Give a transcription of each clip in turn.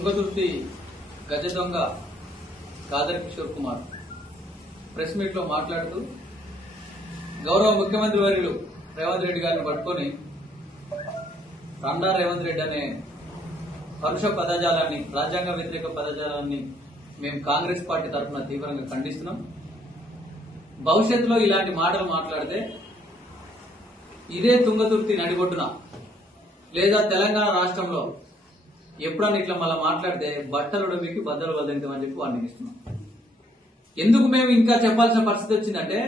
తుంగతుర్తి గజ దొంగ కాదర్ కిషోర్ కుమార్. ప్రెస్ మీట్లో మాట్లాడుతూ గౌరవ ముఖ్యమంత్రి వర్యులు రేవంత్ రెడ్డి గారిని పట్టుకొని రండా రేవంత్ రెడ్డి అనే పరుష పదజాలాన్ని రాజ్యాంగ వ్యతిరేక పదజాలాన్ని మేము కాంగ్రెస్ పార్టీ తరఫున తీవ్రంగా ఖండిస్తున్నాం. భవిష్యత్తులో ఇలాంటి మాటలు మాట్లాడితే ఇదే తుంగతుర్తి నడిబొడ్డున లేదా తెలంగాణ రాష్ట్రంలో ఎప్పుడన్నా ఇట్లా మళ్ళీ మాట్లాడితే బట్టలు మీకు బద్దలు వదిలించమని చెప్పి వాడిని ఇస్తున్నాం. ఎందుకు మేము ఇంకా చెప్పాల్సిన పరిస్థితి వచ్చిందంటే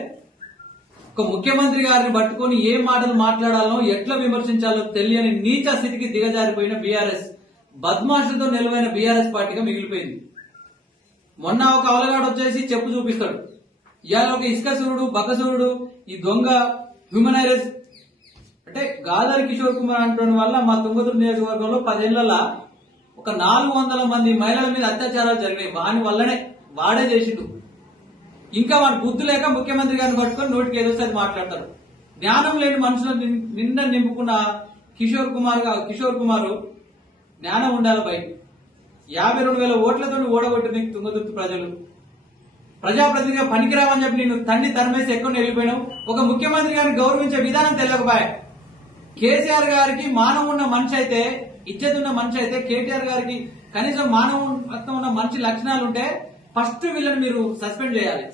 ఒక ముఖ్యమంత్రి గారిని పట్టుకొని ఏ మాటలు మాట్లాడాలో ఎట్లా విమర్శించాలో తెలియని నీచ స్థితికి దిగజారిపోయిన బీఆర్ఎస్ బద్మాషులతో నిలువైన బీఆర్ఎస్ పార్టీగా మిగిలిపోయింది. మొన్న ఒక అవలగాడు వచ్చేసి చెప్పు చూపిస్తాడు. ఇవాళ ఒక ఇస్కసురుడు బకసురుడు ఈ దొంగ హ్యూమనైరస్ అంటే గాదరి కిషోర్ కుమార్ అంటున్న వల్ల మా తుంగతురు నియోజకవర్గంలో పదేళ్ళలో ఒక నాలుగు వందల మంది మహిళల మీద అత్యాచారాలు జరిగినాయి. వాని వల్లనే వాడే చేసిండు. ఇంకా వాడు బుద్ధి లేక ముఖ్యమంత్రి గారిని పట్టుకొని నోటికి ఏదో మాట్లాడతారు జ్ఞానం లేని మనుషులను నిం- నిండా నింపుకున్న కిషోర్ కుమార్ కిషోర్ కుమార్ జ్ఞానం ఉండాలి బయట యాభై రెండు వేల ఓట్లతో ఓడగొట్టి నీకు తుంగతుర్తి ప్రజలు. ప్రజాప్రతినిధిగా పనికిరావని చెప్పి నేను తండ్రి తరమేసి ఎక్కువ వెళ్ళిపోయినావు. ఒక ముఖ్యమంత్రి గారిని గౌరవించే విధానం తెలియకపోయా. కేసీఆర్ గారికి మానవ ఉన్న మనిషి అయితే ఇజ్జత్ ఉన్న మనిషి అయితే కేటీఆర్ గారికి కనీసం మానవత్వం ఉన్న మంచి లక్షణాలు ఉంటే ఫస్ట్ వీళ్ళని మీరు సస్పెండ్ చేయాలి.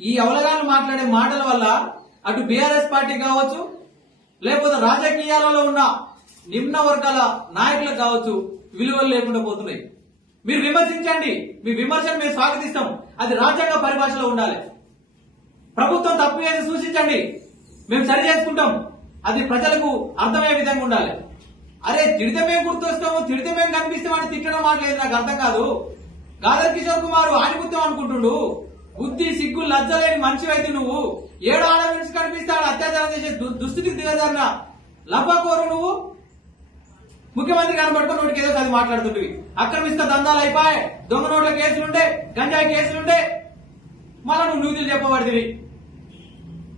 ఈ అవలగాలు మాట్లాడే మాటల వల్ల అటు బీఆర్ఎస్ పార్టీ కావచ్చు లేకపోతే రాజకీయాలలో ఉన్న నిమ్న వర్గాల నాయకులకు కావచ్చు విలువలు లేకుండా పోతున్నాయి. మీరు విమర్శించండి మీ విమర్శను మేము స్వాగతిస్తాం. అది రాజ్యాంగ పరిభాషలో ఉండాలి. ప్రభుత్వం తప్పు చేసి సూచించండి మేము సరి చేసుకుంటాం. అది ప్రజలకు అర్థమయ్యే విధంగా ఉండాలి. అరే తిడితే మేము గుర్తొస్తాము తిడితే మేము కనిపిస్తామని తిట్టడం మాట్లేదు నాకు అర్థం కాదు. గాదర్ కిషోర్ కుమార్ ఆడిపుత్తం అనుకుంటుండు. బుద్ధి సిగ్గు లజ్జలేని మనిషి అయితే నువ్వు. ఏడు ఆడ నుంచి కనిపిస్తాడు అత్యాచారం చేసే దు- దుస్థితికి దిగజారిన లబ్బకోరు నువ్వు. ముఖ్యమంత్రి కనబడుకుని నోటికి ఏదో అది మాట్లాడుతుంటివి. అక్రమిస్త దందాలు అయిపోయాయి. దొంగ నోట్ల కేసులుండే గంజాయి కేసులుండే. మళ్ళా నువ్వు నూతులు చెప్పబడితివి.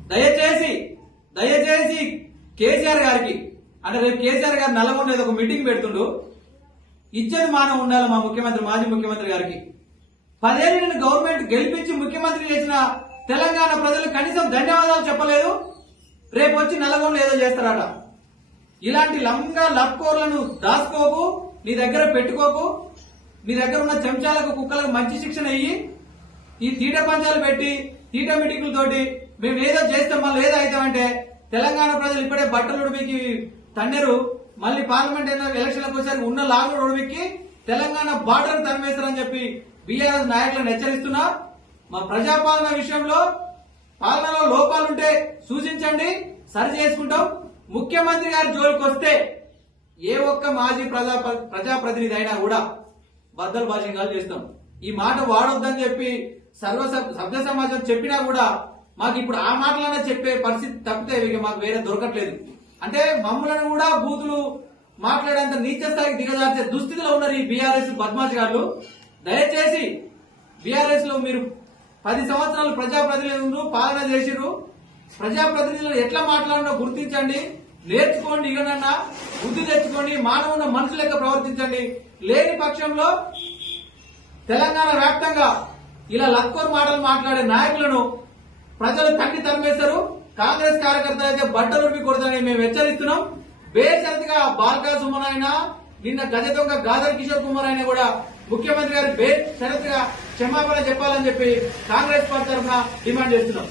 దయచేసి దయచేసి కేసీఆర్ గారికి అంటే రేపు కేసీఆర్ గారు నల్లగొండ ఒక మీటింగ్ పెడుతుండు. ఇచ్చేది మానవ ఉండాలి మా ముఖ్యమంత్రి మాజీ ముఖ్యమంత్రి గారికి. పదేళ్ళు నేను గవర్నమెంట్ గెలిపించి ముఖ్యమంత్రి చేసిన తెలంగాణ ప్రజలు కనీసం ధన్యవాదాలు చెప్పలేదు. రేపు వచ్చి నల్లగొండ ఏదో చేస్తారట. ఇలాంటి లంగా లక్కోర్లను దాచుకోకు నీ దగ్గర పెట్టుకోకు. నీ దగ్గర ఉన్న చెంచాలకు కుక్కలకు మంచి శిక్షణ ఇయ్యి. ఈ తీట పంచాలు పెట్టి తీట మీటింగులతోటి మేము ఏదో చేస్తాం మళ్ళీ ఏదో అవుతామంటే తెలంగాణ ప్రజలు ఇప్పుడే బట్టలు ఉడిమికి తన్నెరు మళ్ళీ పార్లమెంట్ ఎలక్షన్లకు వచ్చేసరికి ఉన్న లాగులు ఉడిమికి తెలంగాణ బార్డర్ తరిమేస్తారని చెప్పి బీఆర్ఎస్ నాయకులను హెచ్చరిస్తున్నా. మా ప్రజాపాలన విషయంలో పాలనలో లోపాలుంటే సూచించండి సరి చేసుకుంటాం. ముఖ్యమంత్రి గారి జోలికి వస్తే ఏ ఒక్క మాజీ ప్రజా ప్రజాప్రతినిధి అయినా కూడా బద్దలు భాషింగాలు చేస్తాం. ఈ మాట వాడొద్దని చెప్పి సర్వ సభ్య సమాజం చెప్పినా కూడా మాకు ఇప్పుడు ఆ మాటలన్నా చెప్పే పరిస్థితి తప్పితే ఇక మాకు వేరే దొరకట్లేదు. అంటే మమ్మల్ని కూడా బూతులు మాట్లాడేంత నీచ స్థాయికి దిగజార్చే దుస్థితిలో ఉన్నారు ఈ బీఆర్ఎస్ బద్మాష్ గారు. దయచేసి బీఆర్ఎస్లో మీరు పది సంవత్సరాలు ప్రజాప్రతినిధులు పాలన చేసిరు ప్రజాప్రతినిధులు ఎట్లా మాట్లాడినో గుర్తించండి. నేర్చుకోండి ఇగనన్నా బుద్ధి తెచ్చుకోండి మానవున్న మనుషుల లెక్క ప్రవర్తించండి. లేని పక్షంలో తెలంగాణ వ్యాప్తంగా ఇలా లక్కోర్ మాటలు మాట్లాడే నాయకులను ప్రజలు తండ్రి తరిమేస్తారు కాంగ్రెస్ కార్యకర్త అయితే బట్టలు ఉడిపి కొడతానని మేము హెచ్చరిస్తున్నాం. బేషరతుగా బాల్కా సుమన్ అయినా నిన్న గజదొంగ గాదర్ కిషోర్ కుమార్ అయినా కూడా ముఖ్యమంత్రి గారి బేషరతుగా క్షమాపణ చెప్పాలని చెప్పి కాంగ్రెస్ పార్టీ తరఫున డిమాండ్ చేస్తున్నాం.